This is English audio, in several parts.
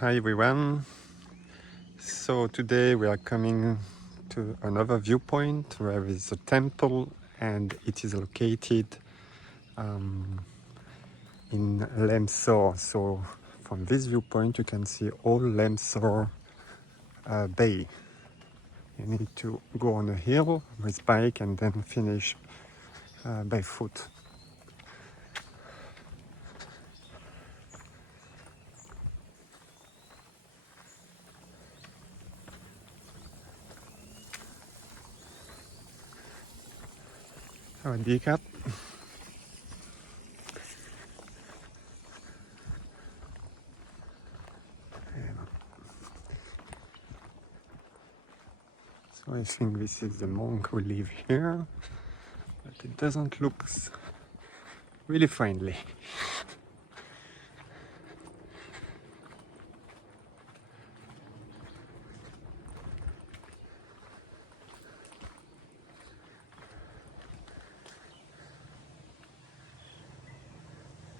Hi everyone. So today we are coming to another viewpoint where is a temple and it is located in Lemsor. So from this viewpoint you can see all Lemsor Bay. You need to go on a hill with bike and then finish by foot. Sawadee-krap. So I think this is the monk who live here, but it doesn't look really friendly.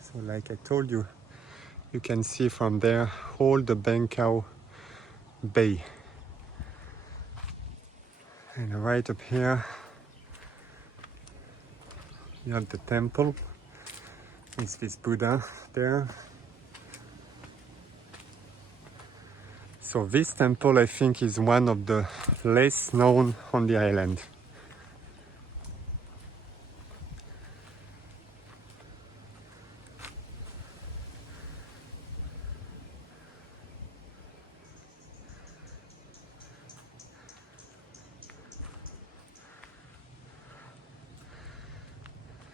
So like I told you, you can see from there all the Bengkao Bay. And right up here, you have the temple. It's this Buddha there. So this temple, I think, is one of the less known on the island.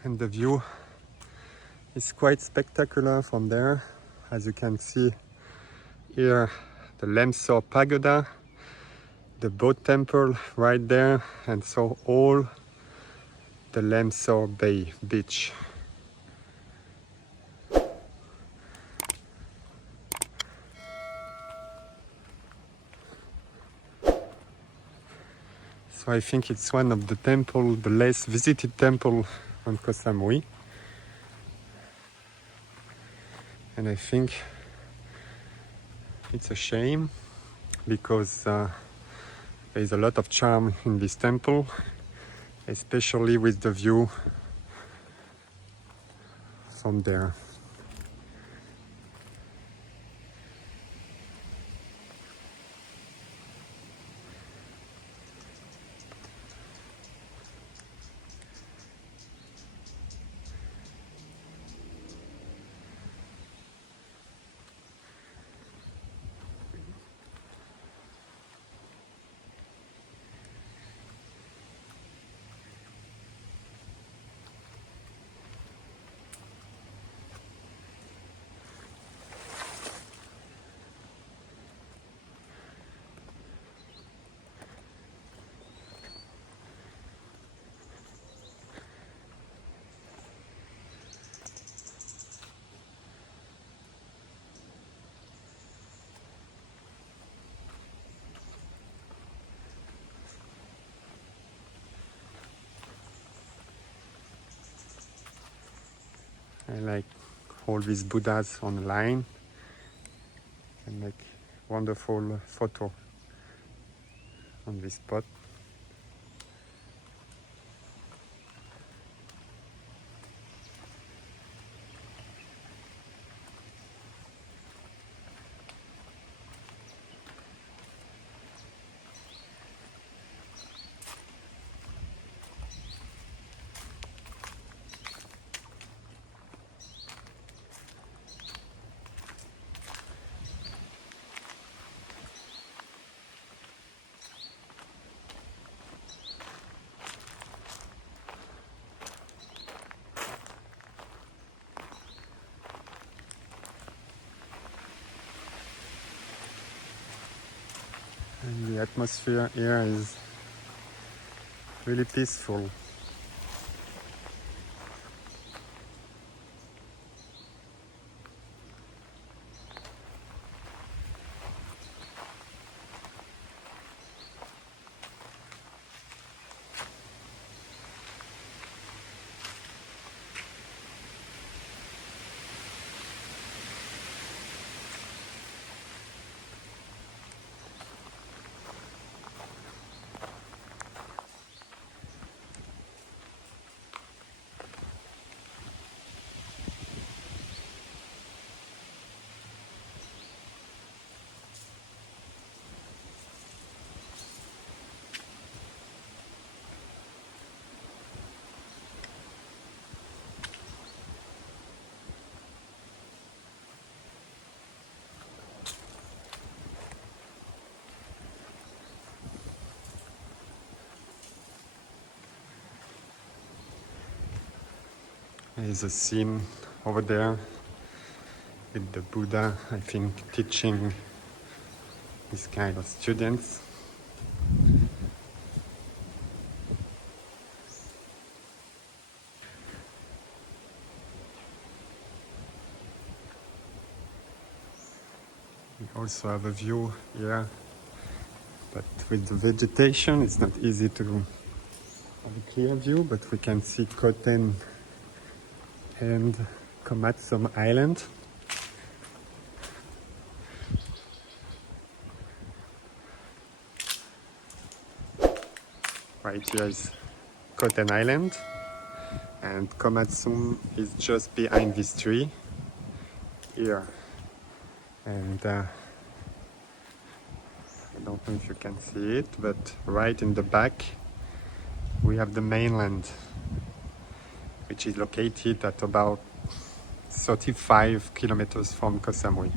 And the view is quite spectacular from there. As you can see here, the Lemsor Pagoda, the boat temple right there, and so all the Lemsor Bay beach. So I think it's one of the temple, the less visited temple on Koh Samui. And I think it's a shame because there is a lot of charm in this temple, especially with the view from there. I like all these Buddhas online and make wonderful photo on this spot. And the atmosphere here is really peaceful. There's a scene over there with the Buddha, I think, teaching this kind of students. We also have a view here, but with the vegetation it's not easy to have a clear view, but we can see Koten and Komatsum Island. Right here is Koten Island, and Komatsum is just behind this tree here. And I don't know if you can see it, but right in the back we have the mainland, which is located at about 35 kilometers from Koh Samui.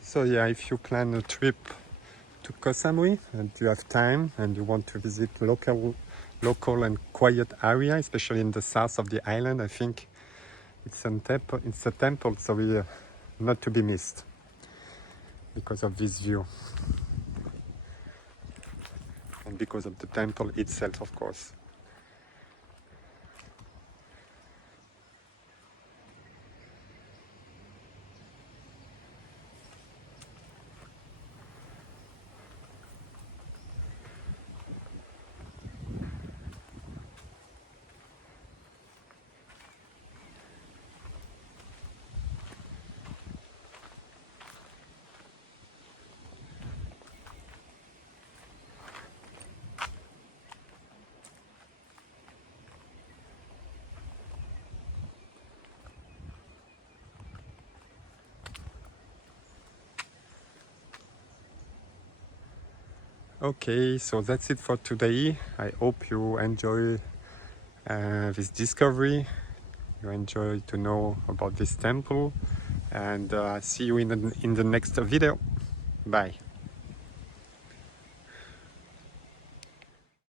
So yeah, if you plan a trip to Koh Samui and you have time and you want to visit local and quiet area, especially in the south of the island, I think it's a temple, so not to be missed because of this view and because of the temple itself, of course. Okay, so that's it for today. I hope you enjoy this discovery. You enjoy to know about this temple, and see you in the next video. Bye.